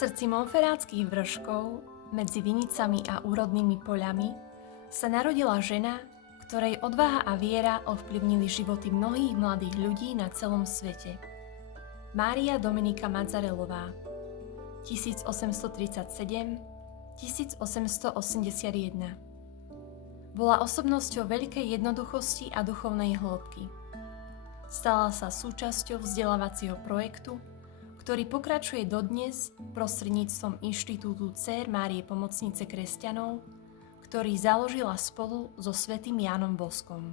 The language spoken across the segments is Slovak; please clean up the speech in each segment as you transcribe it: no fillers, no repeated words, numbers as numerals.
srdci monferátskych vrškov, medzi vinicami a úrodnými poľami, sa narodila žena, ktorej odvaha a viera ovplyvnili životy mnohých mladých ľudí na celom svete. Mária Dominika Mazzarelová 1837-1881. Bola osobnosťou veľkej jednoduchosti a duchovnej hĺbky. Stala sa súčasťou vzdelávacieho projektu, ktorý pokračuje dodnes prostredníctvom Inštitútu Dcér Márie Pomocnice kresťanov, ktorý založila spolu so svätým Jánom Boskom.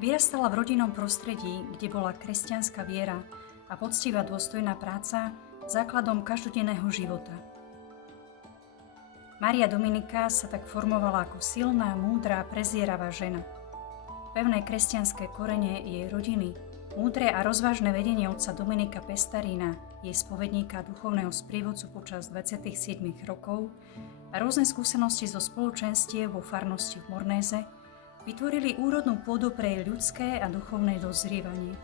Vyrastala v rodinnom prostredí, kde bola kresťanská viera a poctivá dôstojná práca základom každodenného života. Mária Dominika sa tak formovala ako silná, múdra a prezieravá žena. Pevné kresťanské korene jej rodiny, múdre a rozvážne vedenie otca Dominika Pestarína, jej spovedníka a duchovného sprievodcu počas 27 rokov a rôzne skúsenosti zo spoločenstiev vo farnosti v Mornéze vytvorili úrodnú pôdu pre jej ľudské a duchovné dozrievanie.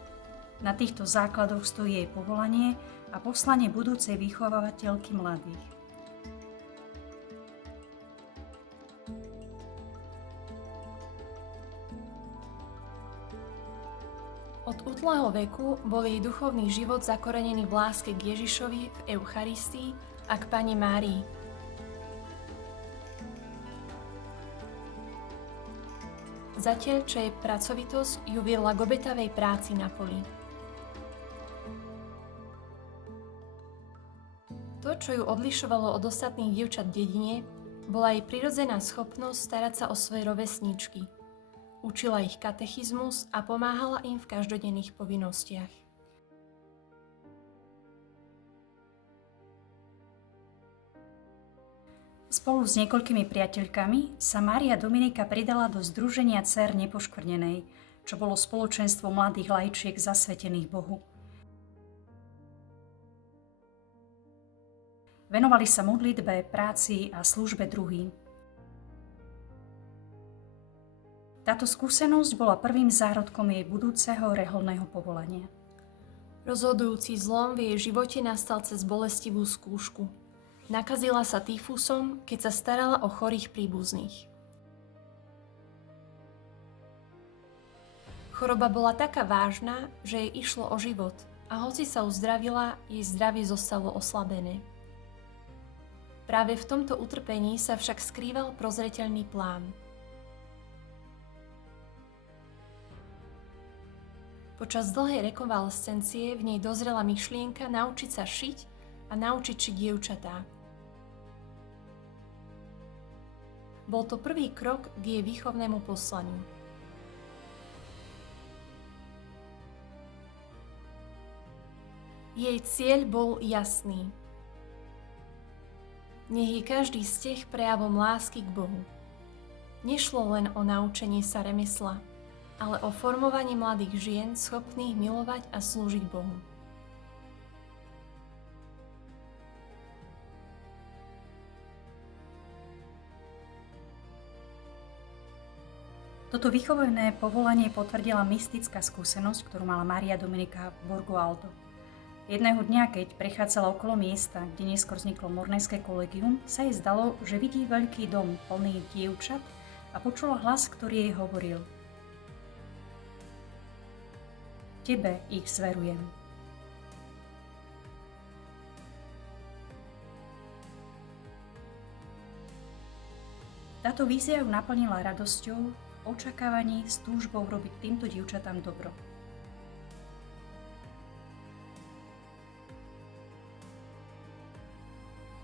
Na týchto základoch stojí jej povolanie a poslanie budúcej vychovávateľky mladých. Od útleho veku bol jej duchovný život zakorenený v láske k Ježišovi v Eucharistii a k Panne Márii. Zatiaľ, čo jej pracovitosť ju viedla k obetavej práci na poli. To, čo ju odlišovalo od ostatných dievčat v dedine, bola jej prirodzená schopnosť starať sa o svoje rovesníčky. Učila ich katechizmus a pomáhala im v každodenných povinnostiach. Spolu s niekoľkými priateľkami sa Mária Dominika pridala do Združenia Dcér Nepoškvrnenej, čo bolo spoločenstvo mladých laičiek zasvetených Bohu. Venovali sa modlitbe, práci a službe druhým. Táto skúsenosť bola prvým zárodkom jej budúceho reholného povolania. Rozhodujúci zlom v jej živote nastal cez bolestivú skúšku. Nakazila sa tyfusom, keď sa starala o chorých príbuzných. Choroba bola taká vážna, že jej išlo o život a hoci sa uzdravila, jej zdravie zostalo oslabené. Práve v tomto utrpení sa však skrýval prozreteľný plán. Počas dlhej rekonvalescencie v nej dozrela myšlienka naučiť sa šiť a naučiť šiť dievčatá. Bol to prvý krok k jej výchovnému poslaniu. Jej cieľ bol jasný. Nech je každý steh prejavom lásky k Bohu. Nešlo len o naučenie sa remesla, ale o formovanie mladých žien schopných milovať a slúžiť Bohu. Toto výchovné povolanie potvrdila mystická skúsenosť, ktorú mala Mária Dominika v Borgo Alto. Jedného dňa, keď prechádzala okolo miesta, kde neskôr vzniklo Mornézske kolegium, sa jej zdalo, že vidí veľký dom plný dievčat a počula hlas, ktorý jej hovoril: Tebe ich zverujem. Táto vízia ju naplnila radosťou, očakávaní s túžbou robiť týmto dievčatám dobro.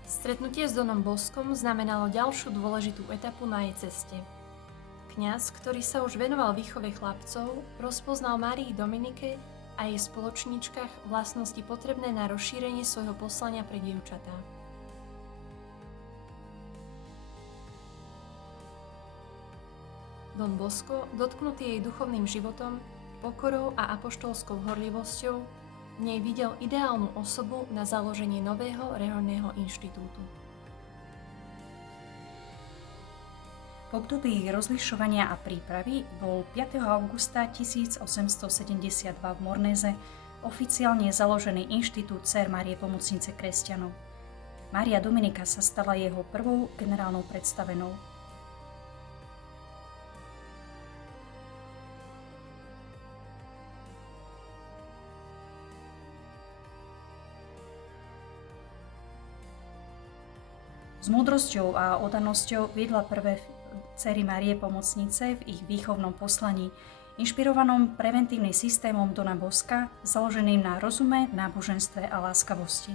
Stretnutie s Donom Boskom znamenalo ďalšiu dôležitú etapu na jej ceste. Kňaz, ktorý sa už venoval výchove chlapcov, rozpoznal Márii Dominike a jej spoločníčkach vlastnosti potrebné na rozšírenie svojho poslania pre dievčatá. Don Bosco, dotknutý jej duchovným životom, pokorou a apoštolskou horlivosťou, v nej videl ideálnu osobu na založenie nového reholného inštitútu. V období ich rozlišovania a prípravy bol 5. augusta 1872 v Mornéze oficiálne je založený Inštitút Dcér Márie Pomocnice kresťanov. Mária Dominika sa stala jeho prvou generálnou predstavenou. S múdrosťou a oddanosťou viedla prvé dcery Márie Pomocnice v ich výchovnom poslaní, inšpirovanom preventívnym systémom Dona Boska, založeným na rozume, náboženstve a láskavosti.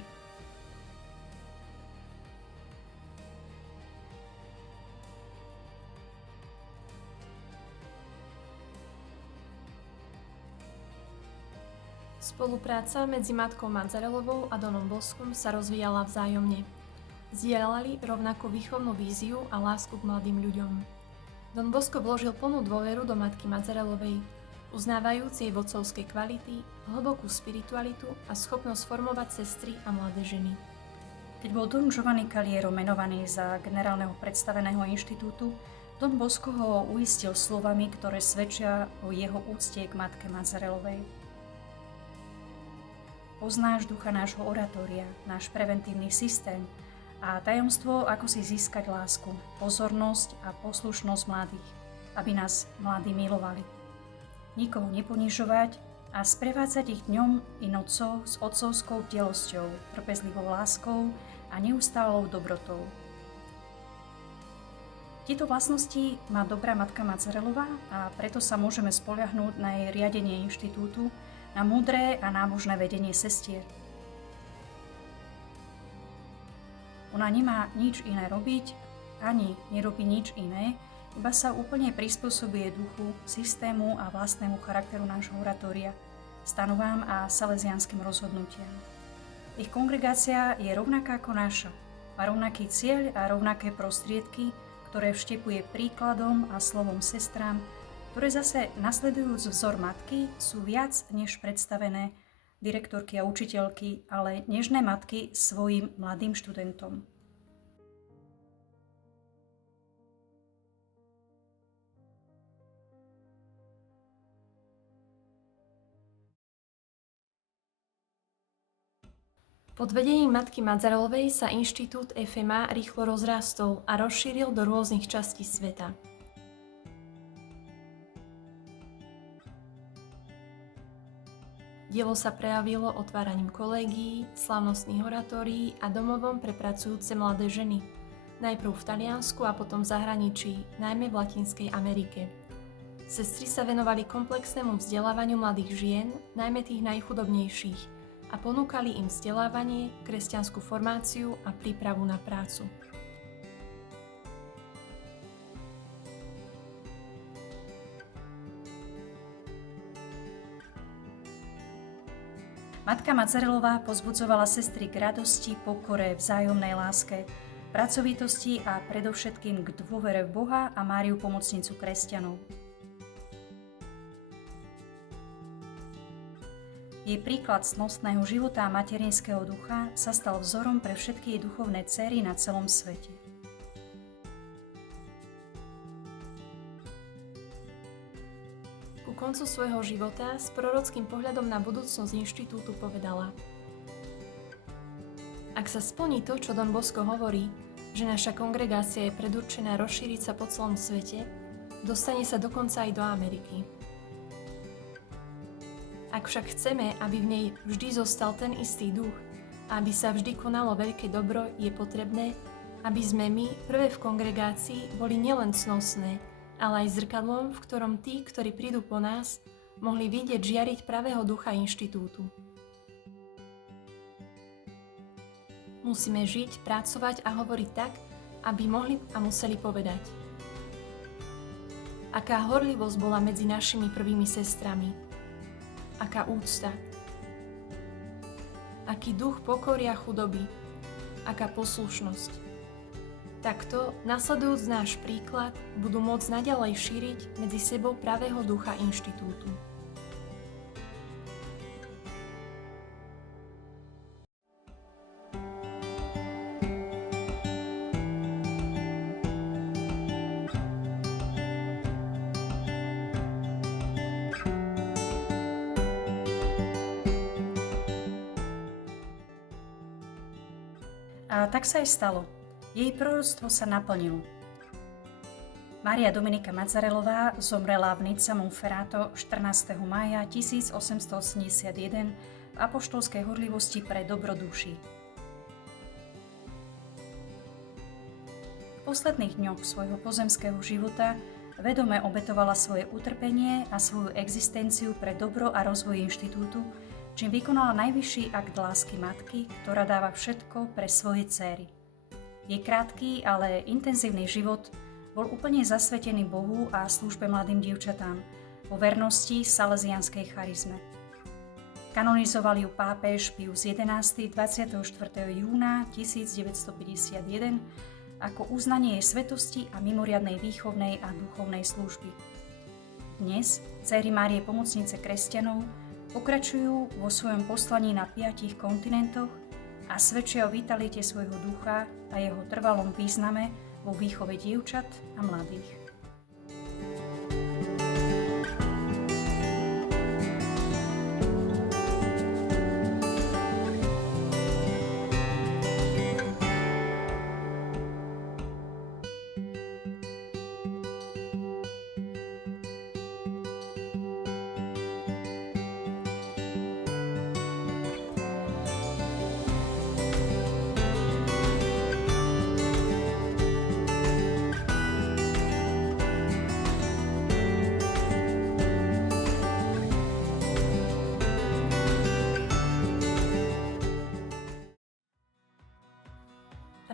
Spolupráca medzi matkou Madzarelovou a Donom Boskom sa rozvíjala vzájomne. Zdieľali rovnakú výchovnú víziu a lásku k mladým ľuďom. Don Bosco vložil plnú dôveru do matky Madzarelovej, uznávajúc jej vodcovské kvality, hlbokú spiritualitu a schopnosť formovať sestry a mladé ženy. Keď bol Don Giovanni Caliero menovaný za generálneho predstaveného inštitútu, Don Bosco ho uistil slovami, ktoré svedčia o jeho úcte k matke Madzarelovej. Poznáš ducha nášho oratória, náš preventívny systém a tajomstvo, ako si získať lásku, pozornosť a poslušnosť mladých, aby nás mladí milovali. Nikoho neponižovať a sprevádzať ich dňom i nocou s otcovskou bdelosťou, trpezlivou láskou a neustálou dobrotou. Tieto vlastnosti má dobrá matka Madzarelová a preto sa môžeme spoľahnúť na jej riadenie inštitútu, na múdre a nábožné vedenie sestier. Ona nemá nič iné robiť, ani nerobí nič iné, iba sa úplne prispôsobuje duchu, systému a vlastnému charakteru nášho oratória, stanovám a salesianským rozhodnutiam. Ich kongregácia je rovnaká ako naša, má rovnaký cieľ a rovnaké prostriedky, ktoré vštepuje príkladom a slovom sestrám, ktoré zase, nasledujúc vzor matky, sú viac než predstavené direktorky a učiteľky, ale nežné matky svojim mladým študentom. Pod vedením matky Madzarelovej sa inštitút FMA rýchlo rozrastol a rozšíril do rôznych častí sveta. Dielo sa prejavilo otváraním kolégií, slávnostných oratórií a domovom pre pracujúce mladé ženy, najprv v Taliansku a potom v zahraničí, najmä v Latinskej Amerike. Sestry sa venovali komplexnému vzdelávaniu mladých žien, najmä tých najchudobnejších, a ponúkali im vzdelávanie, kresťanskú formáciu a prípravu na prácu. Matka Madzarelová pozbudzovala sestry k radosti, pokore, vzájomnej láske, pracovitosti a predovšetkým k dôvere v Boha a Máriu Pomocnicu kresťanov. Jej príklad cnostného života a materinského ducha sa stal vzorom pre všetky jej duchovné dcéry na celom svete. Ku koncu svojho života s prorockým pohľadom na budúcnosť inštitútu povedala: Ak sa splní to, čo Don Bosco hovorí, že naša kongregácia je predurčená rozšíriť sa po celom svete, dostane sa dokonca aj do Ameriky. Ak však chceme, aby v nej vždy zostal ten istý duch a aby sa vždy konalo veľké dobro, je potrebné, aby sme my, prvé v kongregácii, boli nielen cnostné, ale aj zrkadlom, v ktorom tí, ktorí prídu po nás, mohli vidieť žiariť pravého ducha inštitútu. Musíme žiť, pracovať a hovoriť tak, aby mohli a museli povedať: Aká horlivosť bola medzi našimi prvými sestrami, aká úcta, aký duch pokory a chudoby, aká poslušnosť. Takto, nasledujúc náš príklad, budú môcť naďalej šíriť medzi sebou pravého ducha inštitútu. A tak sa aj stalo. Jej proroctvo sa naplnilo. Mária Dominika Mazzarelová zomrela v Nizza Monferrato 14. mája 1881 v apoštolskej horlivosti pre dobro duší. V posledných dňoch svojho pozemského života vedome obetovala svoje utrpenie a svoju existenciu pre dobro a rozvoj inštitútu, čím vykonala najvyšší akt lásky matky, ktorá dáva všetko pre svoje dcéry. Jej krátky, ale intenzívny život bol úplne zasvetený Bohu a službe mladým dievčatám, vo vernosti salesianskej charizme. Kanonizoval ju pápež Pius XI 24. júna 1951 ako uznanie jej svetosti a mimoriadnej výchovnej a duchovnej služby. Dnes dcéry Márie Pomocnice kresťanov pokračujú vo svojom poslaní na 5 kontinentoch a svedčia o vitalite svojho ducha a jeho trvalom význame vo výchove dievčat a mladých.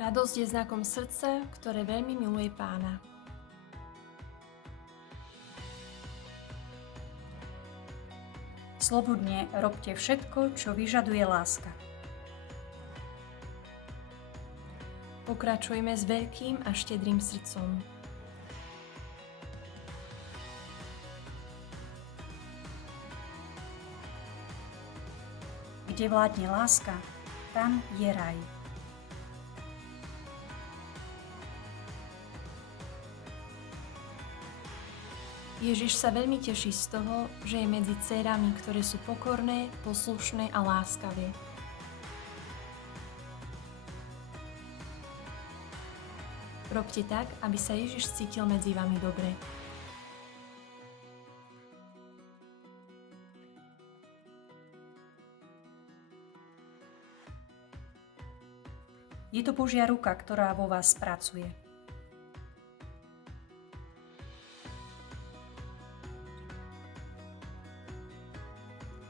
Radosť je znakom srdca, ktoré veľmi miluje Pána. Slobodne robte všetko, čo vyžaduje láska. Pokračujme s veľkým a štedrým srdcom. Kde vládne láska, tam je raj. Ježiš sa veľmi teší z toho, že je medzi dcérami, ktoré sú pokorné, poslušné a láskavé. Robte tak, aby sa Ježiš cítil medzi vami dobre. Je to Božia ruka, ktorá vo vás pracuje.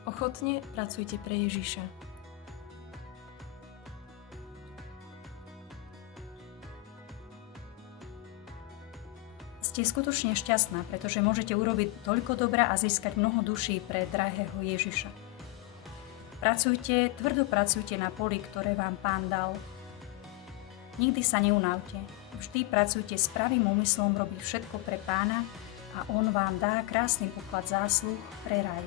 Ochotne pracujte pre Ježiša. Ste skutočne šťastná, pretože môžete urobiť toľko dobra a získať mnoho duší pre drahého Ježiša. Tvrdo pracujte na poli, ktoré vám Pán dal. Nikdy sa neunavte. Vždy pracujte s pravým úmyslom robiť všetko pre Pána a On vám dá krásny poklad zásluh pre raj.